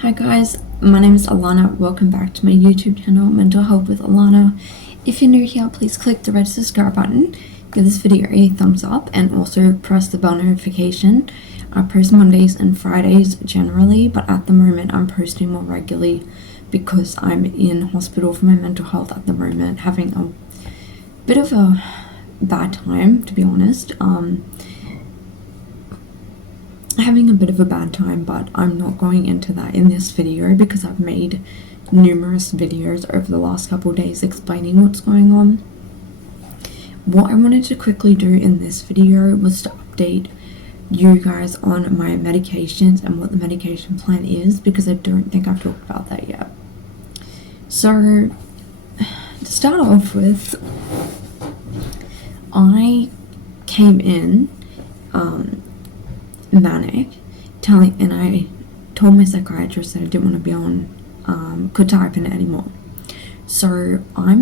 Hi guys, my name is Alana. Welcome back to my YouTube channel, Mental Health with Alana. If you're new here, please click the red subscribe button, give this video a thumbs up, and also press the bell notification. I post Mondays and Fridays generally, but at the moment I'm posting more regularly because I'm in hospital for my mental health at the moment, having a bit of a bad time, to be honest. Having a bit of a bad time, but I'm not going into that in this video because I've made numerous videos over the last couple of days explaining what's going on. What I wanted to quickly do in this video was to update you guys on my medications and what the medication plan is, because I don't think I've talked about that yet. So to start off with, I came in manic, and I told my psychiatrist that I didn't want to be on quetiapine anymore. So I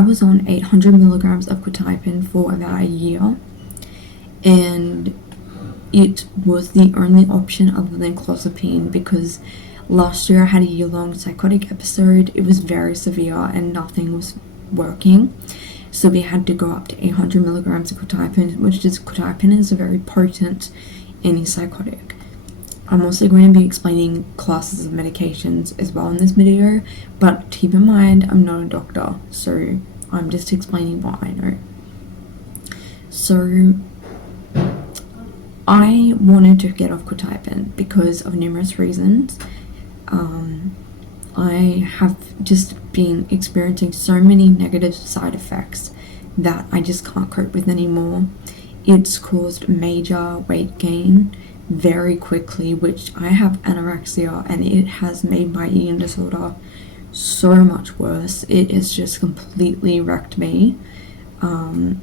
was on 800 milligrams of quetiapine for about a year, and it was the only option other than clozapine, because last year I had a year-long psychotic episode. It was very severe and nothing was working. So we had to go up to 800 milligrams of quetiapine, quetiapine is a very potent antipsychotic. I'm also going to be explaining classes of medications as well in this video, but keep in mind I'm not a doctor, so I'm just explaining what I know. So I wanted to get off quetiapine because of numerous reasons. I have just been experiencing so many negative side effects that I just can't cope with anymore. It's caused major weight gain very quickly, which I have anorexia, and it has made my eating disorder so much worse. It has just completely wrecked me, and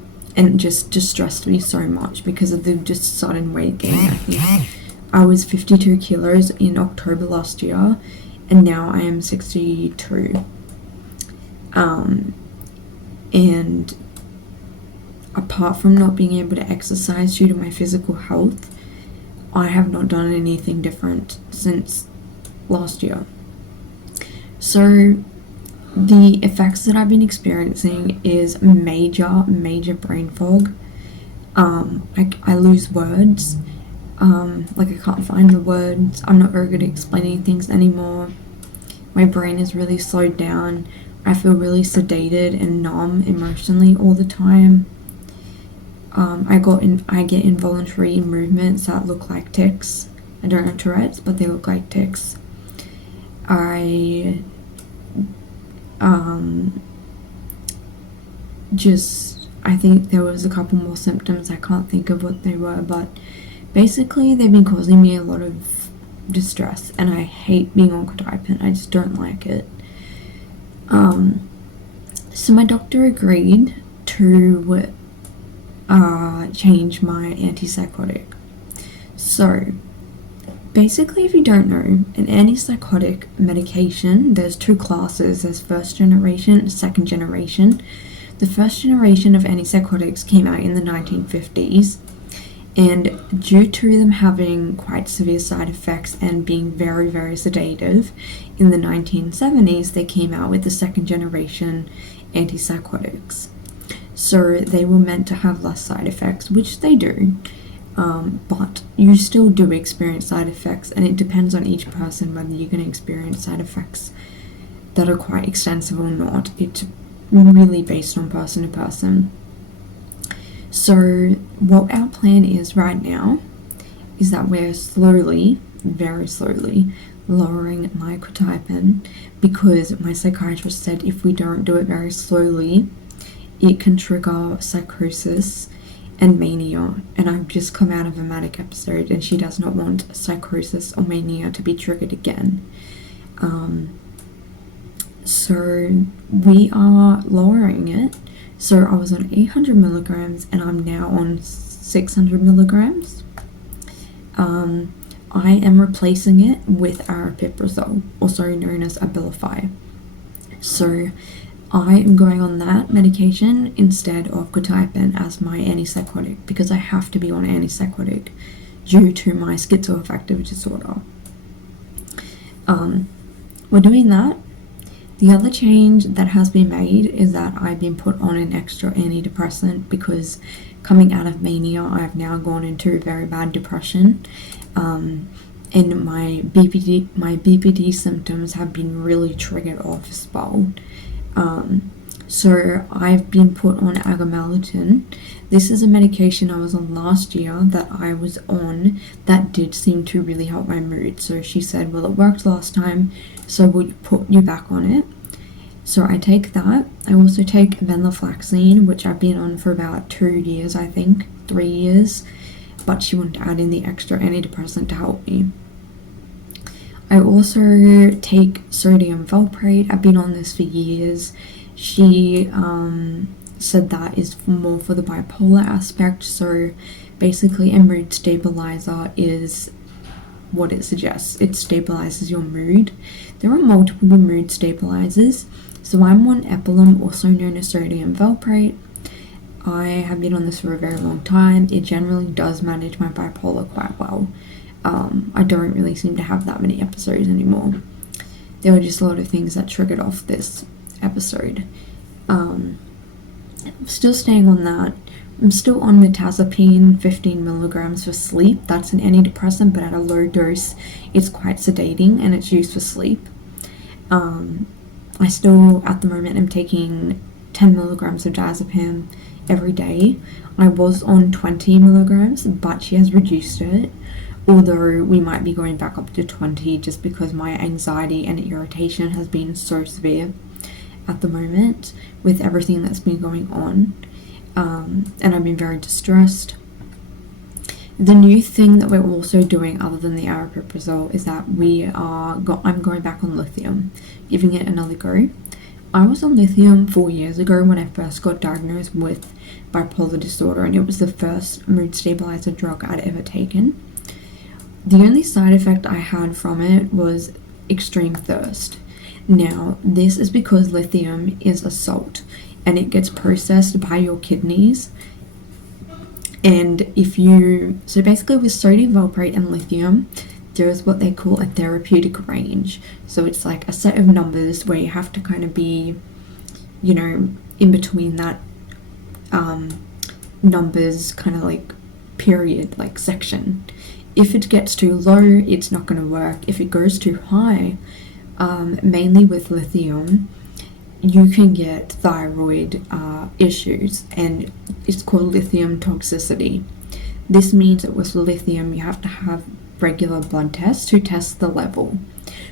just distressed me so much because of the just sudden weight gain. I think I was 52 kilos in October last year, and now I am 62. And apart from not being able to exercise due to my physical health, I have not done anything different since last year. So the effects that I've been experiencing is major brain fog. I lose words. I can't find the words. I'm not very good at explaining things anymore. My brain is really slowed down. I feel really sedated and numb emotionally all the time. I get involuntary movements that look like tics. I don't have Tourette's, but they look like tics. I think there was a couple more symptoms. I can't think of what they were, but basically they've been causing me a lot of distress, and I hate being on quetiapine. I just don't like it. So my doctor agreed to change my antipsychotic. So basically, if you don't know, an antipsychotic medication, there's two classes. There's first generation and second generation. The first generation of antipsychotics came out in the 1950s, and due to them having quite severe side effects and being very sedative, in the 1970s they came out with the second generation antipsychotics. So they were meant to have less side effects, which they do, but you still do experience side effects, and it depends on each person whether you're going to experience side effects that are quite extensive or not. It's really based on person to person. So what our plan is right now is that we're slowly, very slowly, lowering my quetiapine, because my psychiatrist said if we don't do it very slowly, it can trigger psychosis and mania, and I've just come out of a manic episode, and she does not want psychosis or mania to be triggered again. So we are lowering it. So I was on 800 milligrams and I'm now on 600 milligrams. I am replacing it with aripiprazole, also known as Abilify. So I am going on that medication instead of quetiapine as my antipsychotic, because I have to be on antipsychotic due to my schizoaffective disorder. We're doing that. The other change that has been made is that I've been put on an extra antidepressant because coming out of mania, I've now gone into very bad depression. And my BPD symptoms have been really triggered off as well. So I've been put on agomelatine. This is a medication I was on last year that I was on that did seem to really help my mood. So she said, well, it worked last time, so we'll put you back on it. So I take that. I also take venlafaxine, which I've been on for about 2 years, I think, 3 years. But she wanted to add in the extra antidepressant to help me. I also take sodium valproate. I've been on this for years. She said that is more for the bipolar aspect. So basically a mood stabilizer is what it suggests. It stabilizes your mood. There are multiple mood stabilizers. So I'm on Epilum, also known as sodium valproate. I have been on this for a very long time. It generally does manage my bipolar quite well. I don't really seem to have that many episodes anymore. There were just a lot of things that triggered off this episode. I'm still staying on that. I'm still on mirtazapine, 15 milligrams for sleep. That's an antidepressant, but at a low dose, it's quite sedating and it's used for sleep. I still, at the moment, am taking 10 milligrams of diazepam every day. I was on 20 milligrams, but she has reduced it, although we might be going back up to 20 just because my anxiety and irritation has been so severe at the moment with everything that's been going on, and I've been very distressed. The new thing that we're also doing other than the aripiprazole is that I'm going back on lithium, giving it another go. I was on lithium 4 years ago when I first got diagnosed with bipolar disorder, and it was the first mood stabilizer drug I'd ever taken. The only side effect I had from it was extreme thirst. Now, this is because lithium is a salt and it gets processed by your kidneys. And so basically with sodium valproate and lithium, there is what they call a therapeutic range. So it's like a set of numbers where you have to kind of be, in between that numbers kind of like period, like section. If it gets too low, it's not going to work. If it goes too high, mainly with lithium, you can get thyroid issues, and it's called lithium toxicity. This means that with lithium, you have to have regular blood tests to test the level.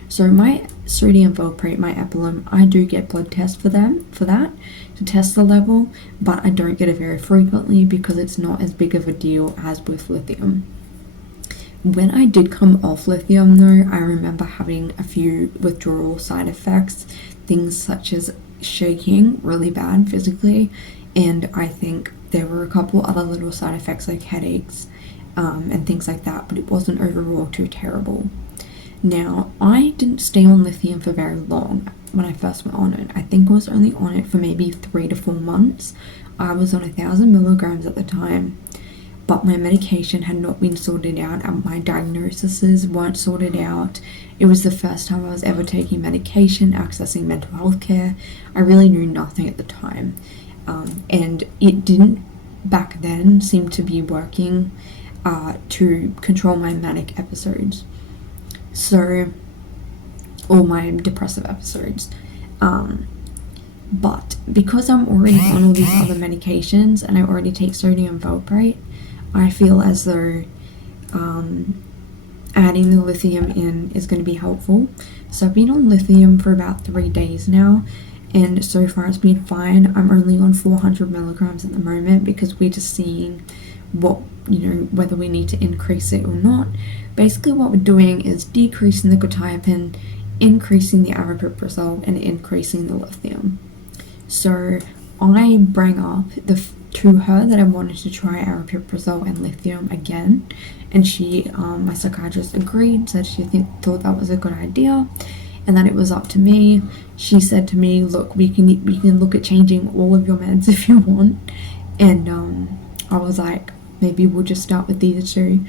So my sodium valproate, my Epilum, I do get blood tests for that to test the level, but I don't get it very frequently because it's not as big of a deal as with lithium. When I did come off lithium though, I remember having a few withdrawal side effects, things such as shaking really bad physically, and I think there were a couple other little side effects like headaches and things like that, but it wasn't overall too terrible. Now, I didn't stay on lithium for very long when I first went on it. I think I was only on it for maybe 3 to 4 months. I was on 1,000 milligrams at the time, but my medication had not been sorted out and my diagnoses weren't sorted out. It was the first time I was ever taking medication, accessing mental health care. I really knew nothing at the time, and it didn't back then seem to be working to control my manic episodes, or my depressive episodes. But because I'm already on all these other medications and I already take sodium valproate, I feel as though adding the lithium in is going to be helpful. So I've been on lithium for about 3 days now, and so far it's been fine. I'm only on 400 milligrams at the moment because we're just seeing whether we need to increase it or not. Basically what we're doing is decreasing the quetiapine, increasing the aripiprazole, and increasing the lithium. So I bring up to her that I wanted to try aripiprazole and lithium again, and she, my psychiatrist, agreed, said she thought that was a good idea, and that it was up to me. She said to me, look, we can look at changing all of your meds if you want, and I was like, maybe we'll just start with these two.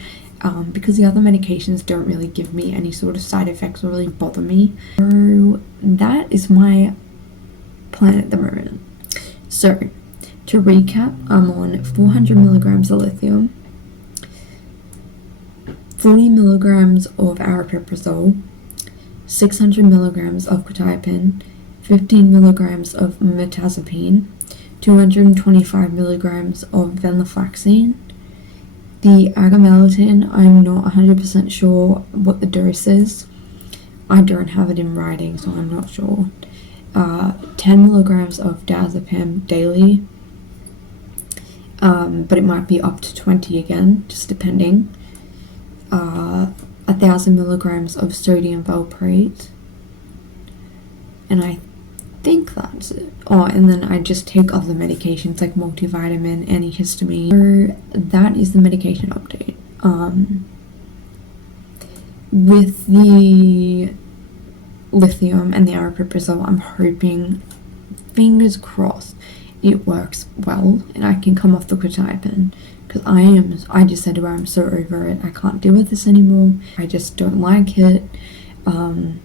because the other medications don't really give me any sort of side effects or really bother me. So that is my plan at the moment. So to recap, I'm on 400 milligrams of lithium, 40 milligrams of aripiprazole, 600 milligrams of quetiapine, 15 milligrams of mirtazapine, 225 milligrams of venlafaxine. The agomelatine, I'm not 100% sure what the dose is. I don't have it in writing, so I'm not sure. 10 milligrams of diazepam daily, but it might be up to 20 again, just depending. 1,000 milligrams of sodium valproate, and I think that's it. Oh, and then I just take other medications like multivitamin, antihistamine. So that is the medication update. With the lithium and the aripiprazole, I'm hoping, fingers crossed, it works well and I can come off the quetiapine, because I just said to her, I'm so over it. I can't deal with this anymore. I just don't like it. And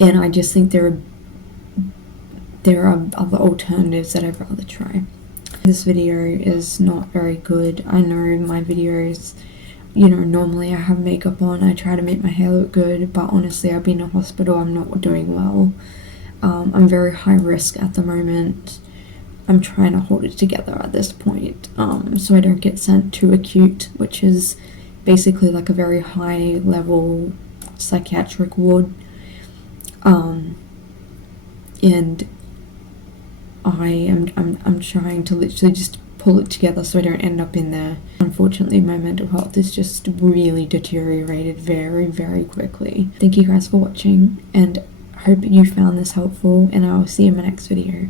I just think there are other alternatives that I'd rather try. This video is not very good. I know my videos, normally I have makeup on. I try to make my hair look good, but honestly, I've been in hospital. I'm not doing well. I'm very high risk at the moment. I'm trying to hold it together at this point, so I don't get sent to acute, which is basically like a very high level psychiatric ward. And I'm trying to literally just pull it together so I don't end up in there. Unfortunately, my mental health is just really deteriorated very, very quickly. Thank you guys for watching, and I hope you found this helpful, and I will see you in my next video.